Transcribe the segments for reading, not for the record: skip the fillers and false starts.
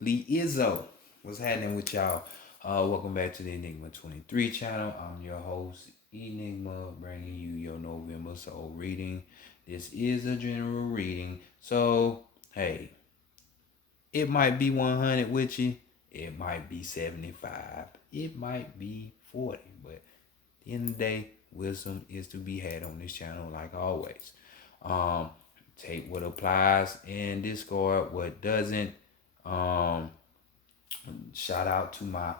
Lee Izzo. What's happening with y'all? Welcome back to the Enigma 23 channel. I'm your host, Enigma, bringing you your November soul reading. This is a general reading. So, hey, it might be 100 with you. It might be 75. It might be 40. But at the end of the day, wisdom is to be had on this channel like always. Um, Take what applies and discard what doesn't. Um, Shout out to my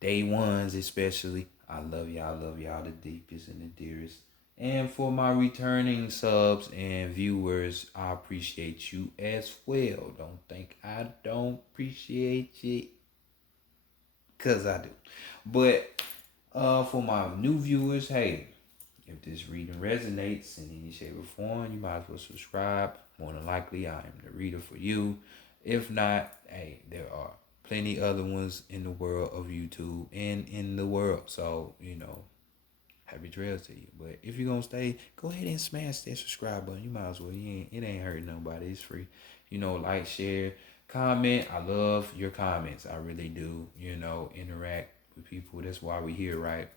day ones, especially. I love y'all the deepest and the dearest. And for my returning subs and viewers, I appreciate you as well. Don't think I don't appreciate you, because I do. But for my new viewers, hey, if this reading resonates in any shape or form, you might as well subscribe. More than likely, I am the reader for you. If not, hey, there are plenty other ones in the world of YouTube and in the world. So, happy trails to you. But if you're gonna stay, go ahead and smash that subscribe button. You might as well. It ain't hurting nobody. It's free. Like, share, comment. I love your comments. I really do. Interact with people. That's why we here, right?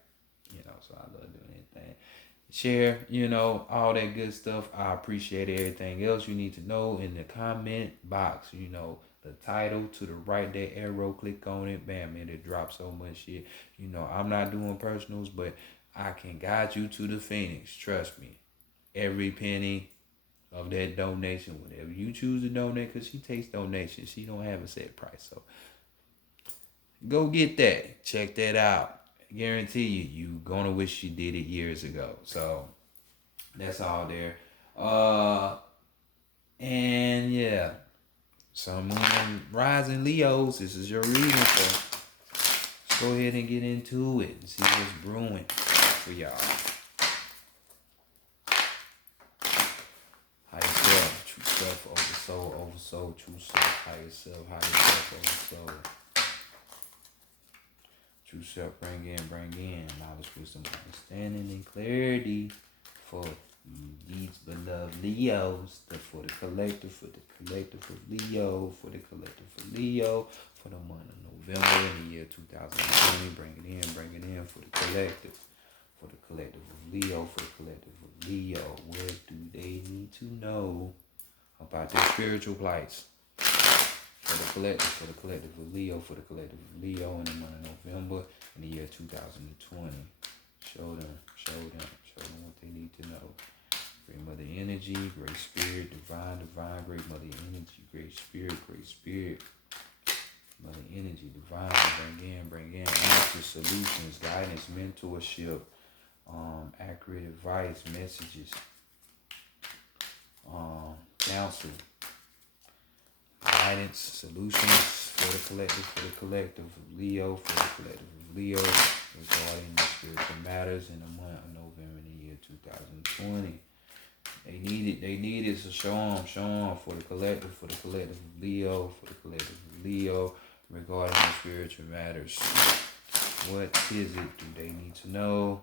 So I love doing anything. Share, all that good stuff. I appreciate everything else you need to know in the comment box. The title to the right, that arrow, click on it, bam, and it drops so much shit. I'm not doing personals, but I can guide you to the Phoenix. Trust me. Every penny of that donation, whatever you choose to donate, because she takes donations. She don't have a set price. So go get that. Check that out. I guarantee you gonna wish you did it years ago. So that's all there. Uh and yeah. So Moon and Rising Leos, this is your reading. So let's go ahead and get into it and see what's brewing for y'all. Higher self, true self, over soul, true self, higher self, over soul. True self, bring in knowledge, wisdom, understanding, and clarity for these beloved Leos, for the collective of Leo, for the collective of Leo, for the month of November in the year 2020. Bring it in for the collective of Leo, for the collective of Leo. What do they need to know about their spiritual plights? For the collective of Leo, for the collective of Leo in the month of November in the year 2020. Show them what they need to know. Great Mother Energy, Great Spirit, Divine, Great Mother Energy, Great Spirit, Mother Energy, Divine, bring in answers, solutions, guidance, mentorship, accurate advice, messages, counsel, guidance, solutions for the collective of Leo, regarding the spiritual matters in the month of November in the year 2020. They need it, so show them for the collective of Leo, regarding the spiritual matters. What is it do they need to know?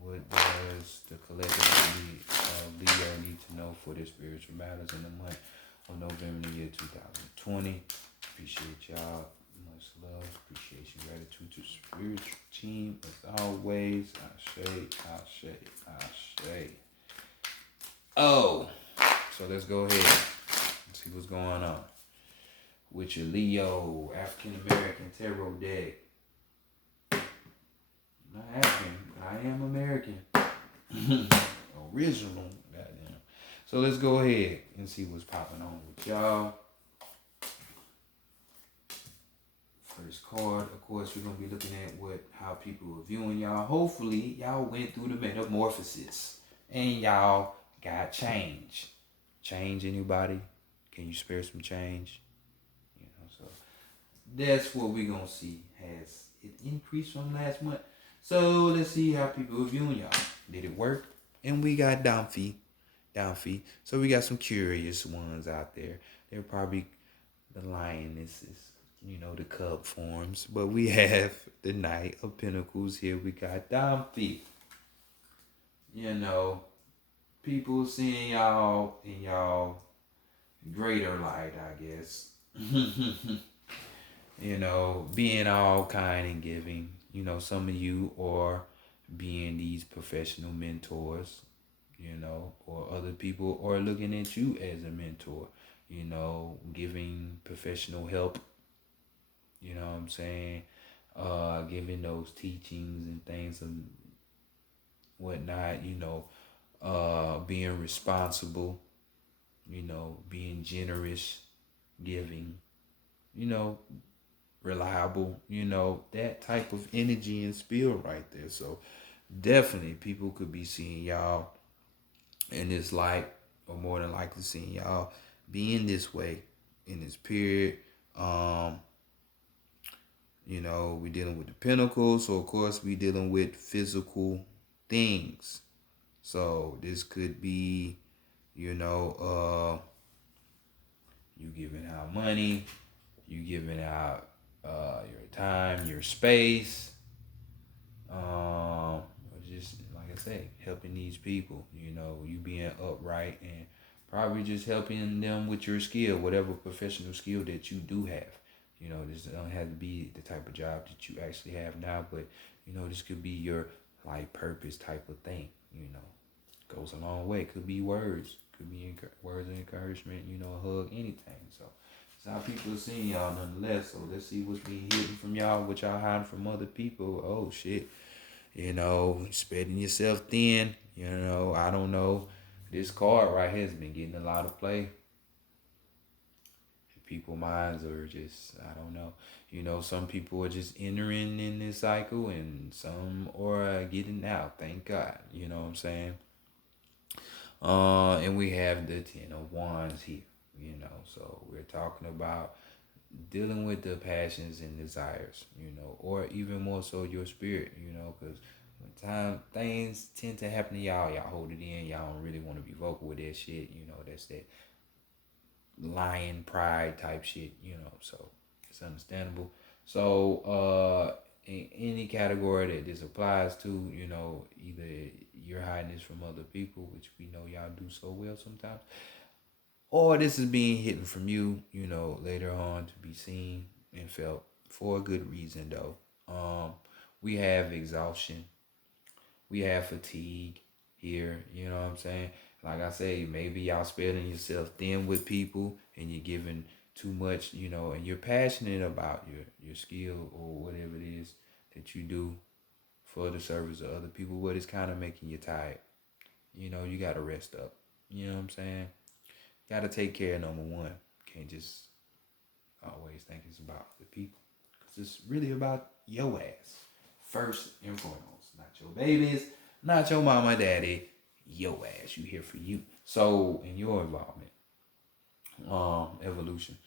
What does the collective of Leo need to know for the spiritual matters in the month of November in the year 2020? Appreciate y'all. Much love. Appreciation, gratitude to the spiritual team as always. Ashe. Oh, so let's go ahead and see what's going on with your Leo African American tarot deck. I'm not African, but I am American. Original, goddamn. So let's go ahead and see what's popping on with y'all. First card, of course, we're gonna be looking at how people are viewing y'all. Hopefully, y'all went through the metamorphosis and y'all got change. Change, anybody? Can you spare some change? So that's what we're gonna see. Has it increased from last month? So let's see how people are viewing y'all. Did it work? And we got downfeet. So we got some curious ones out there. They're probably the lionesses, the cub forms. But we have the Knight of Pentacles here. We got downfeet. People seeing y'all in y'all greater light, I guess. Being all kind and giving. Some of you are being these professional mentors, or other people are looking at you as a mentor, giving professional help, what I'm saying? Giving those teachings and things and whatnot, being responsible, being generous, giving, you know, reliable, that type of energy and spill right there. So definitely people could be seeing y'all in this light, or more than likely seeing y'all being this way in this period. Um, we dealing with the pinnacle, so of course we dealing with physical things. So this could be, you know, you giving out money, you giving out your time, your space, or just like I say, helping these people. You being upright and probably just helping them with your skill, whatever professional skill that you do have. This don't have to be the type of job that you actually have now, but this could be your life purpose type of thing. Goes a long way. Could be words, could be words of encouragement. A hug, anything. So it's how people are seeing y'all nonetheless. So let's see what's being hidden from y'all, what y'all hiding from other people. Oh shit. Spreading yourself thin. I don't know. This card right here has been getting a lot of play. People minds are just, I don't know. Some people are just entering in this cycle and some are getting out. Thank God. You know what I'm saying? And we have the Ten of Wands here. So we're talking about dealing with the passions and desires, or even more so your spirit, because when time things tend to happen to y'all hold it in. Y'all don't really want to be vocal with that shit. That's that lion pride type shit. So it's understandable. So in any category that this applies to, either you're hiding this from other people, which we know y'all do so well sometimes, or this is being hidden from you, later on to be seen and felt for a good reason though. We have exhaustion, we have fatigue here, you know what I'm saying? Like I say, maybe y'all spreading yourself thin with people and you're giving too much, and you're passionate about your skill or whatever it is that you do for the service of other people, but it's kind of making you tired. You gotta rest up. You know what I'm saying? Gotta take care of number one. Can't just always think it's about the people. Because it's really about your ass. First and foremost. Not your babies, not your mama, daddy. Your ass. You here for you. So, in your involvement. Evolution.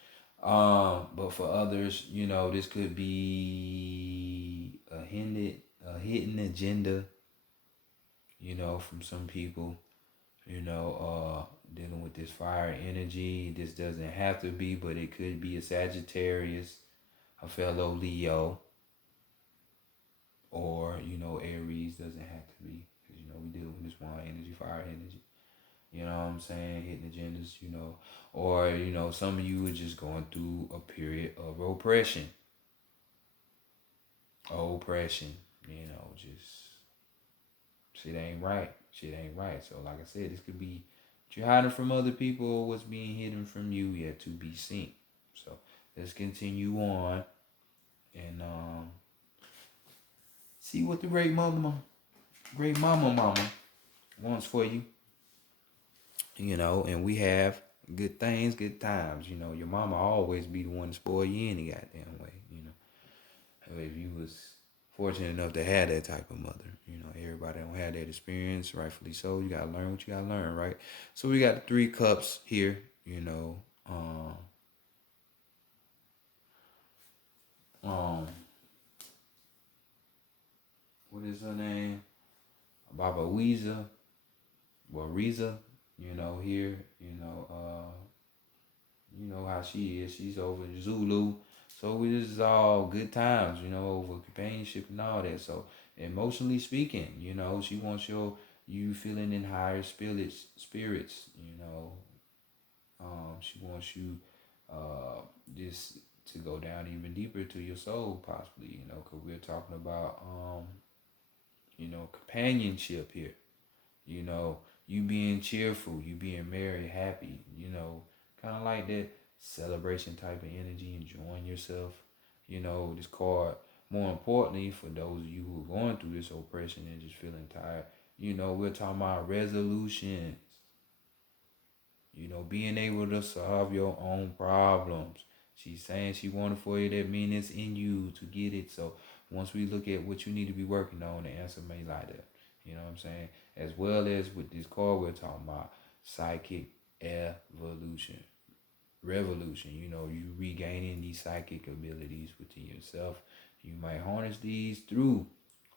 But for others, this could be a hidden agenda, from some people, dealing with this fire energy. This doesn't have to be, but it could be a Sagittarius, a fellow Leo, or, Aries. Doesn't have to be, because, we deal with this one energy, fire energy. You know what I'm saying? Hitting agendas, or, some of you are just going through a period of oppression. Just shit ain't right. Shit ain't right. So, like I said, this could be what you're hiding from other people or what's being hidden from you yet to be seen. So, let's continue on and see what the great mama wants for you. And we have good things, good times. Your mama always be the one to spoil you any goddamn way. If you was fortunate enough to have that type of mother. Everybody don't have that experience, rightfully so. You gotta learn what you gotta learn, right? So we got the 3 cups here, um, what is her name? Baba Weezer, well Reza, here, how she is. She's over in Zulu. So this is all good times, over companionship and all that. So emotionally speaking, she wants you feeling in higher spirits, She wants you just to go down even deeper to your soul, possibly. Because we're talking about companionship here. You know, you being cheerful, you being merry, happy. Kind of like that celebration type of energy, enjoying yourself. This card. More importantly, for those of you who are going through this oppression and just feeling tired, we're talking about resolutions. Being able to solve your own problems. She's saying she wanted for you. That means it's in you to get it. So once we look at what you need to be working on, the answer may lie there. You know what I'm saying? As well as with this card, we're talking about psychic evolution, revolution. You regaining these psychic abilities within yourself. You might harness these through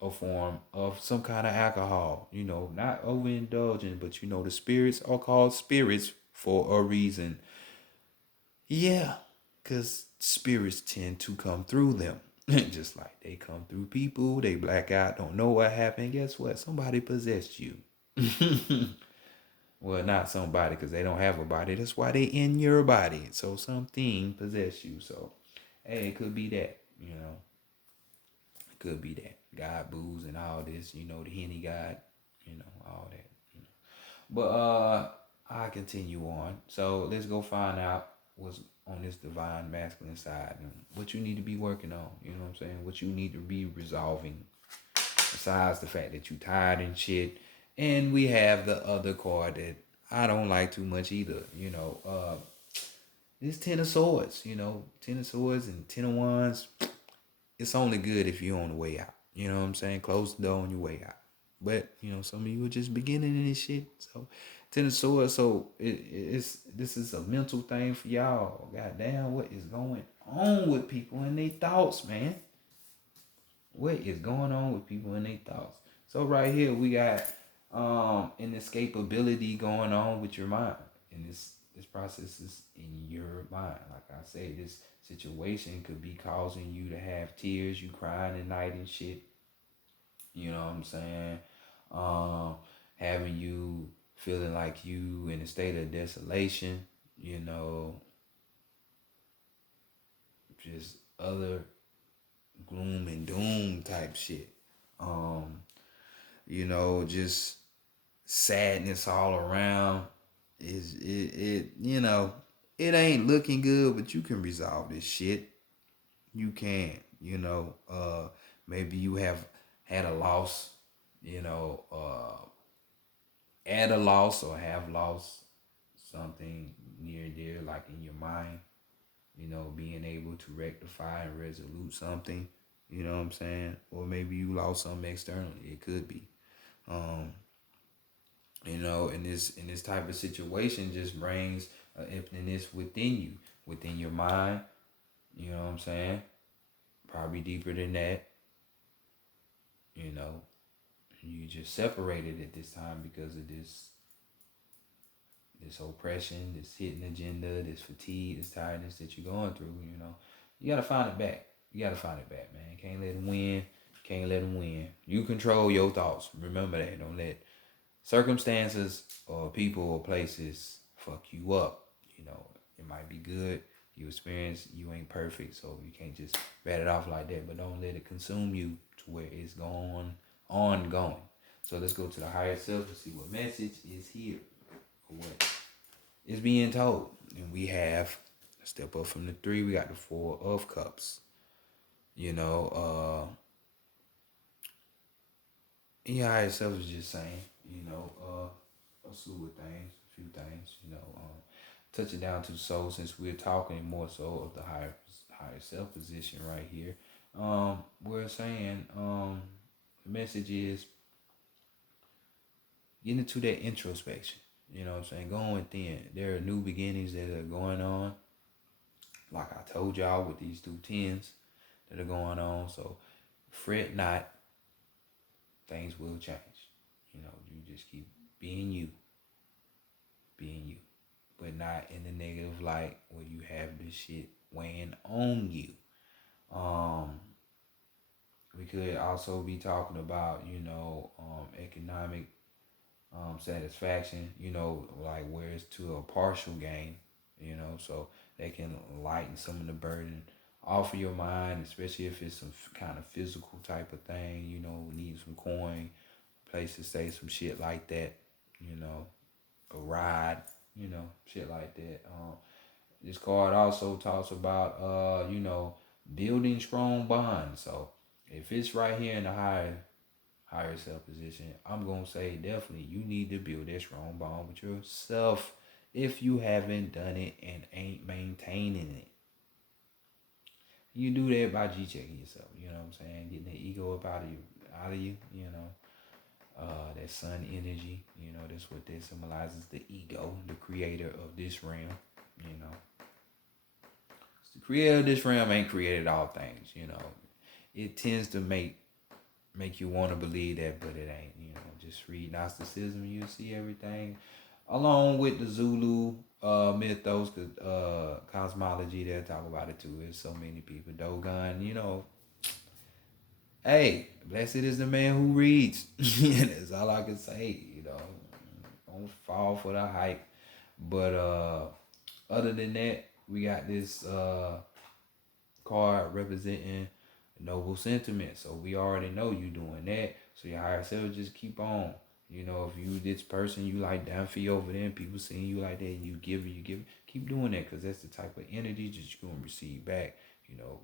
a form of some kind of alcohol. Not overindulging, but the spirits are called spirits for a reason. Yeah, because spirits tend to come through them. Just like they come through people, they black out, don't know what happened. Guess what? Somebody possessed you. Well, not somebody, because they don't have a body. That's why they in your body. So something possessed you. So, hey, it could be that. It could be that. God, booze, and all this. The Henny God. All that. But I continue on. So let's go find out what's on this divine masculine side and what you need to be working on. You know what I'm saying? What you need to be resolving. Besides the fact that you tired and shit. And we have the other card that I don't like too much either. This Ten of Swords. Ten of Swords and Ten of Wands. It's only good if you're on the way out. You know what I'm saying? Close the door on your way out. But some of you are just beginning in this shit. So Ten of Swords. So this is a mental thing for y'all. Goddamn, what is going on with people and their thoughts, man? What is going on with people and their thoughts? So right here we got an escapability going on with your mind, and this process is in your mind. Like I say, this situation could be causing you to have tears, you crying at night and shit. You know what I'm saying? Having you feeling like you in a state of desolation. Just other gloom and doom type shit. Just sadness all around. Is it ain't looking good, but you can resolve this shit. You can. Maybe you have had a loss, at a loss or have lost something near and dear, like in your mind, being able to rectify and resolute something, you know what I'm saying? Or maybe you lost something externally. It could be. In this type of situation just brings an emptiness within you, within your mind, you know what I'm saying? Probably deeper than that, you know. You just separated at this time because of this oppression, this hidden agenda, this fatigue, this tiredness that you're going through, You gotta find it back. You gotta find it back, man. Can't let them win. Can't let them win. You control your thoughts. Remember that. Don't let circumstances or people or places fuck you up. It might be good. You experience, you ain't perfect, so you can't just bat it off like that. But don't let it consume you to where it's ongoing. So let's go to the higher self and see what message is here. Or what is being told. And we have, step up from the 3, we got the 4 of Cups. Your higher self is just saying, a slew of things, a few things, touching down to the soul, since we're talking more so of the higher self position right here. We're saying the message is getting into that introspection. You know what I'm saying? Going within. There are new beginnings that are going on. Like I told y'all with these 2 tens that are going on. So fret not. Things will change. You just keep being you. Being you. But not in the negative light where you have this shit weighing on you. We could also be talking about, economic satisfaction, like where it's to a partial gain, so they can lighten some of the burden off of your mind, especially if it's some kind of physical type of thing, need some coin, place to stay, some shit like that, a ride, shit like that. This card also talks about, building strong bonds. So if it's right here in the higher self position, I'm gonna say definitely you need to build that strong bond with yourself if you haven't done it and ain't maintaining it. You do that by G-checking yourself, you know what I'm saying? Getting the ego up out of you, that sun energy, that's what that symbolizes, the ego, the creator of this realm, The creator of this realm ain't created all things, It tends to make you want to believe that, but it ain't, Just read Gnosticism, you'll see everything. Along with the Zulu mythos, cosmology, they'll talk about it too. There's so many people. Dogon, hey, blessed is the man who reads. That's all I can say, Don't fall for the hype. But other than that, we got this card representing noble sentiment. So we already know you doing that. So your higher self just keep on. If you this person, you like down for you over there, and people seeing you like that, and you give, keep doing that, because that's the type of energy that you're going to receive back.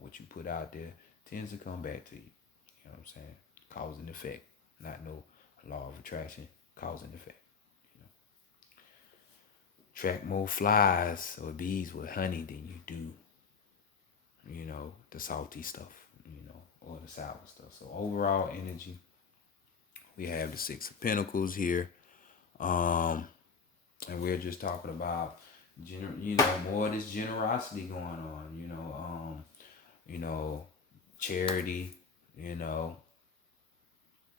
What you put out there tends to come back to you. You know what I'm saying? Cause and effect. Not no law of attraction. Cause and effect. Attract more flies or bees with honey than you do, the salty stuff, or the sour stuff. So overall energy, we have the Six of Pentacles here. And we're just talking about, more of this generosity going on, charity,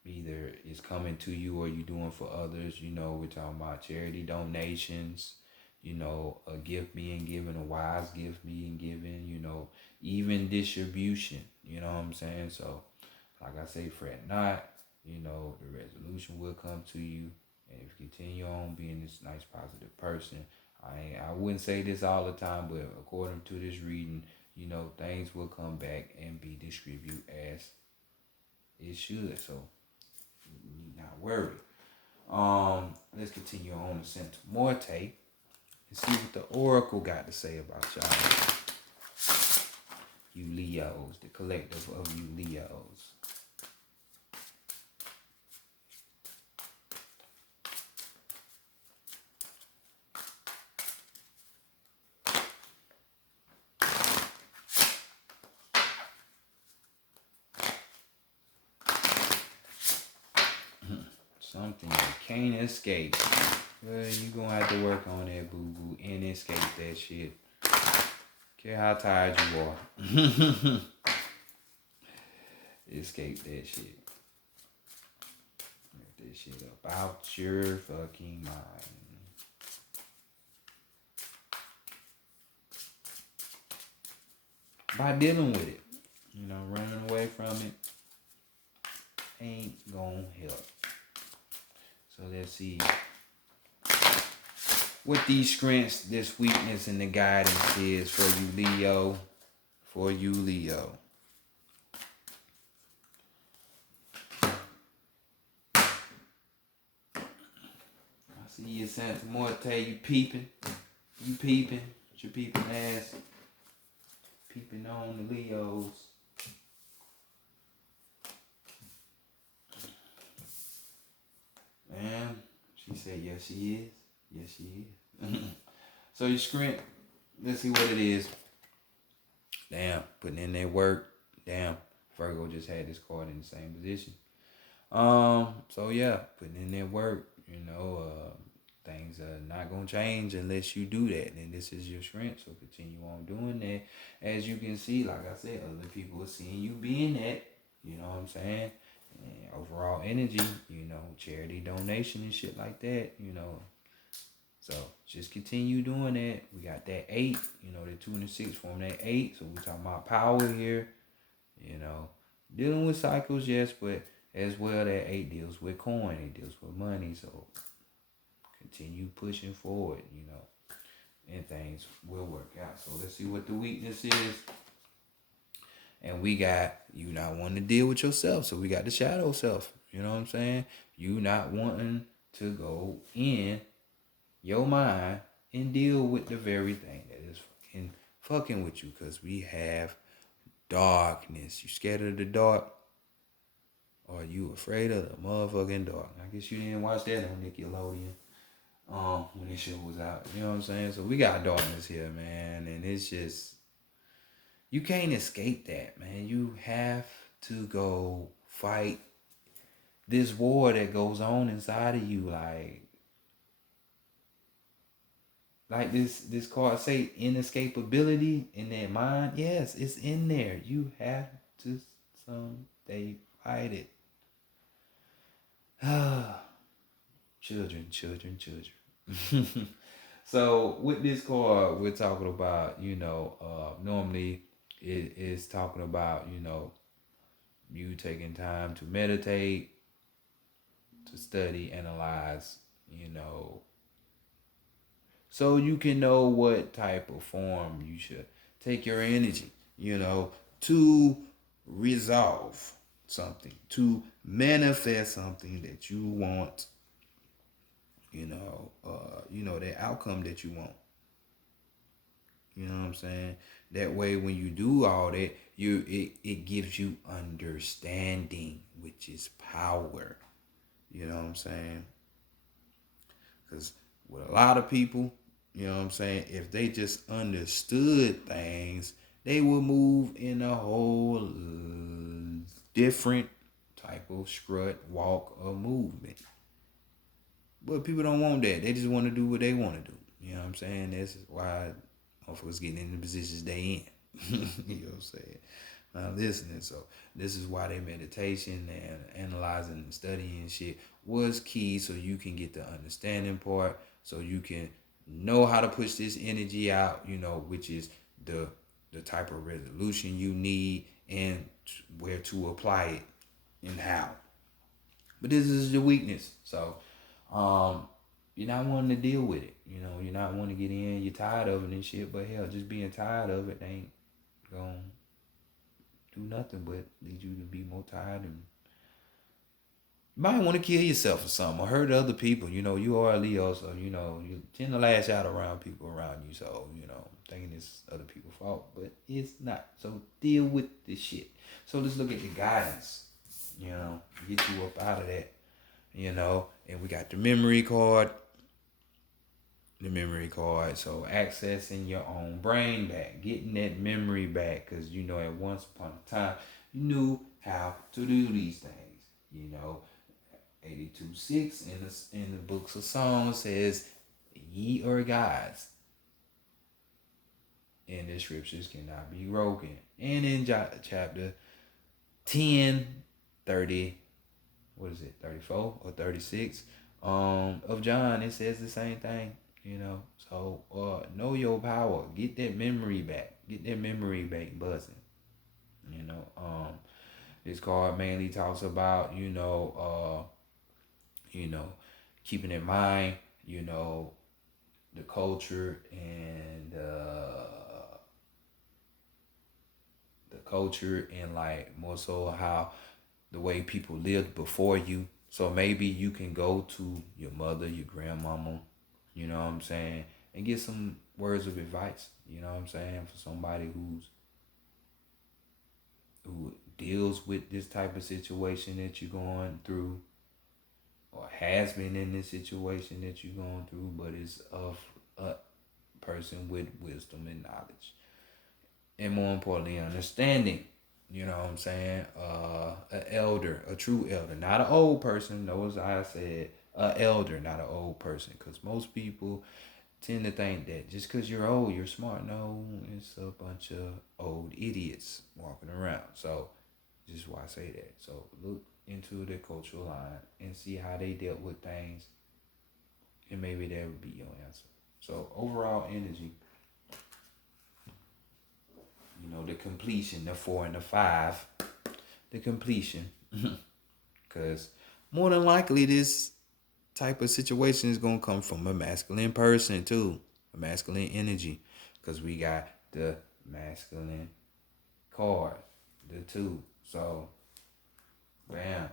either it's coming to you or you doing for others. We're talking about charity, donations, a gift being given, a wise gift being given, even distribution, you know what I'm saying? So, like I say, fret not, the resolution will come to you. And if you continue on being this nice, positive person, I wouldn't say this all the time, but according to this reading, things will come back and be distributed as it should. So, you need not worry. Let's continue on to Santa Morte and see what the Oracle got to say about y'all. You Leos, the collective of you Leos. Something you can't escape. Well, you gonna have to work on that, boo-boo, and escape that shit. Care how tired you are. Escape that shit. Get that shit up out your fucking mind. By dealing with it. Running away from it ain't gonna help. So let's see what these strengths, this weakness, and the guidance is for you, Leo. For you, Leo. I see you, Santa Morte. You peeping. You peeping. With your peeping ass. Peeping on the Leos. Man, she said, yes, she is. Yes, she is. So your strength, let's see what it is. Damn, putting in that work. Damn, Virgo just had this card in the same position. So yeah, putting in that work, things are not gonna change unless you do that. And this is your strength. So continue on doing that. As you can see, like I said, other people are seeing you being that. You know what I'm saying? And overall energy, charity, donation, and shit like that, So just continue doing that. We got that 8, the 2 and the 6 form that 8. So we're talking about power here, dealing with cycles, yes, but as well that 8 deals with coin, it deals with money. So continue pushing forward, and things will work out. So let's see what the weakness is. And we got you not wanting to deal with yourself. So we got the shadow self. You know what I'm saying? You not wanting to go in your mind and deal with the very thing that is fucking with you. Because we have darkness. You scared of the dark? Or you afraid of the motherfucking dark? I guess you didn't watch that on Nickelodeon. When this shit was out. You know what I'm saying? So we got darkness here, man. And it's just, you can't escape that, man. You have to go fight this war that goes on inside of you. Like this card say, inescapability in their mind. Yes, it's in there. You have to someday fight it. Children. So with this card, we're talking about, normally it is talking about, you taking time to meditate, to study, analyze, so you can know what type of form you should take your energy, to resolve something, to manifest something that you want, the outcome that you want. You know what I'm saying? That way, when you do all that, it gives you understanding, which is power. You know what I'm saying? Because with a lot of people, you know what I'm saying, if they just understood things, they would move in a whole different type of strut, walk, or movement. But people don't want that. They just want to do what they want to do. You know what I'm saying? That's why motherfuckers getting in the positions they in. You know what I'm saying? Not listening. So this is why their meditation and analyzing and studying shit was key, so you can get the understanding part, so you can know how to push this energy out, which is the type of resolution you need and where to apply it and how. But this is your weakness. So you're not wanting to deal with it. You're not wanting to get in. You're tired of it and shit. But hell, just being tired of it ain't gonna do nothing but lead you to be more tired, and you might want to kill yourself or something or hurt other people. You are a Leo, so you tend to lash out around people around you. So thinking it's other people's fault, but it's not. So deal with this shit. So let's look at the guidance. Get you up out of that. And we got the memory card. So accessing your own brain back, getting that memory back, because at once upon a time you knew how to do these things. 82:6 in the books of songs says, "Ye are gods, and the scriptures cannot be broken." And in chapter 10, 30, what is it, 34 or 36 of John, it says the same thing. So know your power. Get that memory back. Buzzing. This card mainly talks about keeping in mind the culture and like more so how the way people lived before you. So maybe you can go to your mother, your grandmama, you know what I'm saying, and get some words of advice, you know what I'm saying, for somebody who deals with this type of situation that you're going through, or has been in this situation that you're going through, but is of a person with wisdom and knowledge. And more importantly, understanding. You know what I'm saying? An elder, a true elder, not an old person. Notice I said an elder, not an old person, because most people tend to think that just because you're old, you're smart. No, it's a bunch of old idiots walking around. So, just why I say that. So, look into the cultural line and see how they dealt with things, and maybe that would be your answer. So, overall energy, the completion, the 4 and the 5, the completion, because more than likely this type of situation is going to come from a masculine person too. masculine energy, because we got the masculine card, the two. So, bam,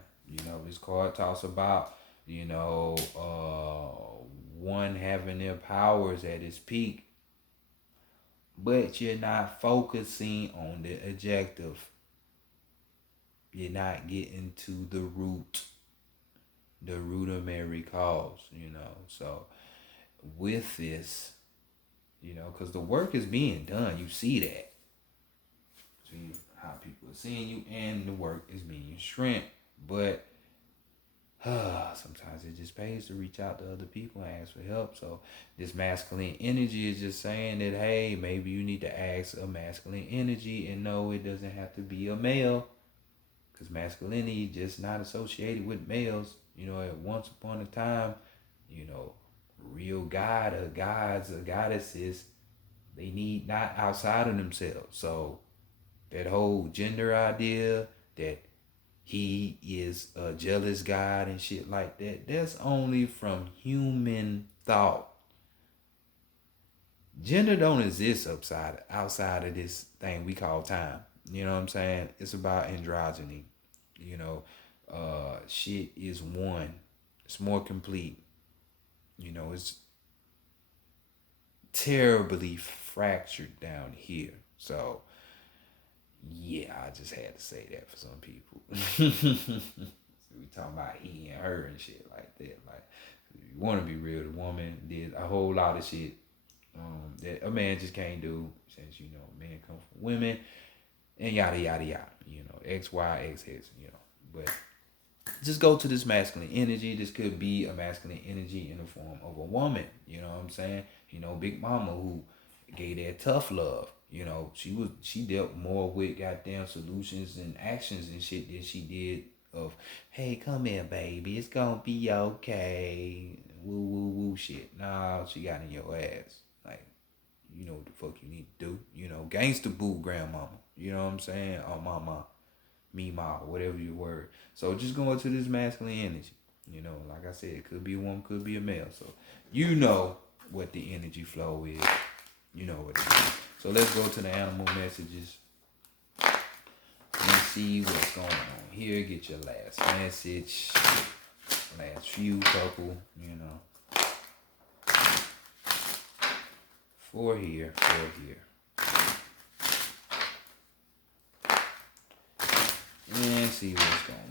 this card talks about, one having their powers at its peak, but you're not focusing on the objective. You're not getting to the rudimentary cause. So, with this, because the work is being done, you see that. See how people are seeing you, and the work is being shrimp. But sometimes it just pays to reach out to other people and ask for help. So this masculine energy is just saying that, hey, maybe you need to ask a masculine energy, and no, it doesn't have to be a male, because masculinity is just not associated with males. At once upon a time, you know, real God or gods or goddesses, they need not outside of themselves. So that whole gender idea that he is a jealous God and shit like that, that's only from human thought. Gender don't exist outside of this thing we call time. You know what I'm saying? It's about androgyny. You know, shit is one. It's more complete. It's terribly fractured down here. So yeah, I just had to say that for some people. We talking about he and her and shit like that. Like, if you want to be real, the woman did a whole lot of shit that a man just can't do, since men come from women and yada yada yada. X Y X X. But just go to this masculine energy. This could be a masculine energy in the form of a woman. You know what I'm saying? Big Mama, who gave that tough love. She dealt more with goddamn solutions and actions and shit than she did of, hey, come here, baby, it's gonna be okay. Woo woo woo shit. Nah, she got in your ass. Like, you know what the fuck you need to do. Gangsta boo grandmama. You know what I'm saying? Oh mama, me ma, whatever your word. So just going to this masculine energy. Like I said, it could be a woman, could be a male. So what the energy flow is. What it is. So let's go to the animal messages. Let's see what's going on here. Get your last message. Last few couple, for here. And see what's going on.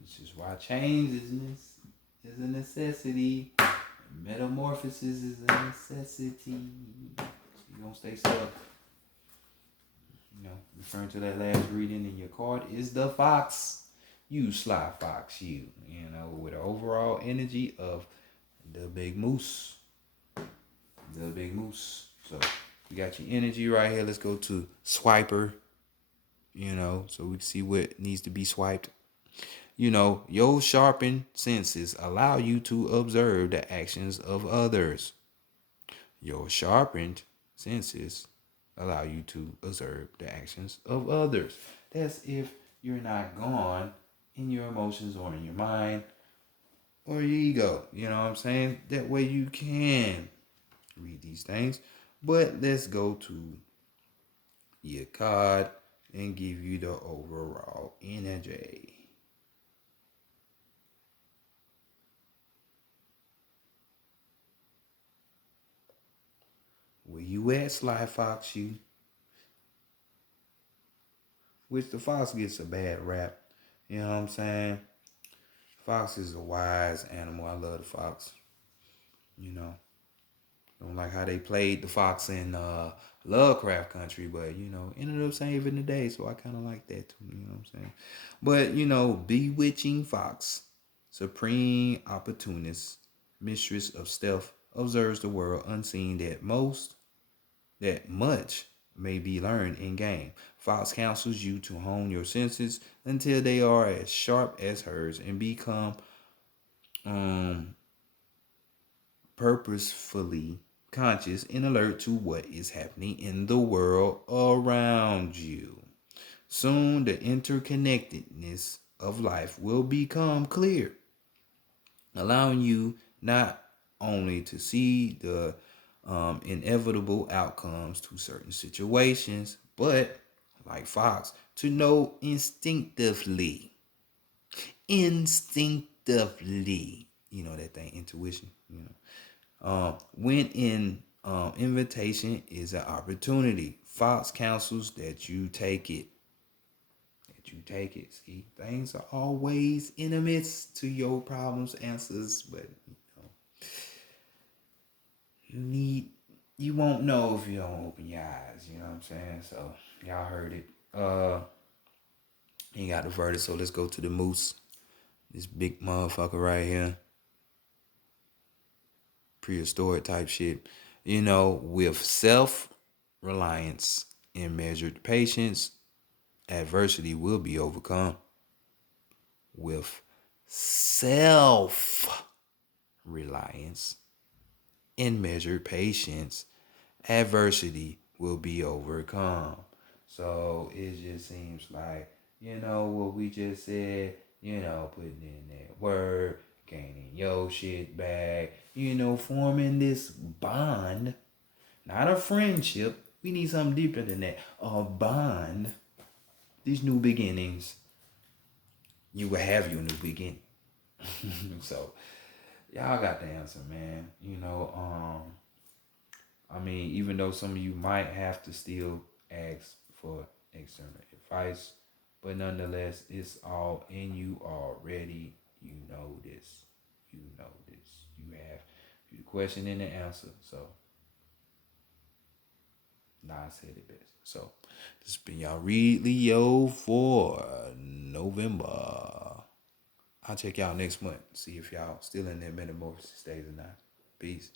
This is why change is a necessity. Metamorphosis is a necessity. So you don't stay stuck. Referring to that last reading in your card is the fox. You sly fox, you. With the overall energy of the big moose. The big moose. So you got your energy right here. Let's go to swiper. So we can see what needs to be swiped. Your sharpened senses allow you to observe the actions of others. Your sharpened senses allow you to observe the actions of others. That's if you're not gone in your emotions or in your mind or your ego. You know what I'm saying? That way you can read these things. But let's go to your card and give you the overall energy. Where you at, Sly Fox, you? Which the fox gets a bad rap. You know what I'm saying? Fox is a wise animal. I love the fox. Don't like how they played the fox in Lovecraft Country, but ended up saving the day, so I kind of like that too. You know what I'm saying? But bewitching fox, supreme opportunist, mistress of stealth, observes the world unseen that most that much may be learned in game. Fox counsels you to hone your senses until they are as sharp as hers and become um, purposefully conscious and alert to what is happening in the world around you. Soon, the interconnectedness of life will become clear, allowing you not only to see the inevitable outcomes to certain situations, but, like Fox, to know instinctively, that thing, intuition, when in invitation is an opportunity. Fox counsels that you take it. See, things are always in the midst to your problems, answers, but you need you won't know if you don't open your eyes, you know what I'm saying? So y'all heard it. He got the verdict, so let's go to the moose. This big motherfucker right here. Prehistoric type shit. With self-reliance and measured patience, adversity will be overcome. With self-reliance and measured patience, adversity will be overcome. So it just seems like, what we just said, putting in that work, gaining your shit back, forming this bond, not a friendship. We need something deeper than that. A bond. These new beginnings, you will have your new beginning. So y'all got the answer, man. Even though some of you might have to still ask for external advice, but nonetheless, it's all in you already. You know this. You know this. You have the question and the answer. So, I said it best. So, this has been y'all Read Leo for November. I'll check y'all next month. See if y'all still in that metamorphosis stage or not. Peace.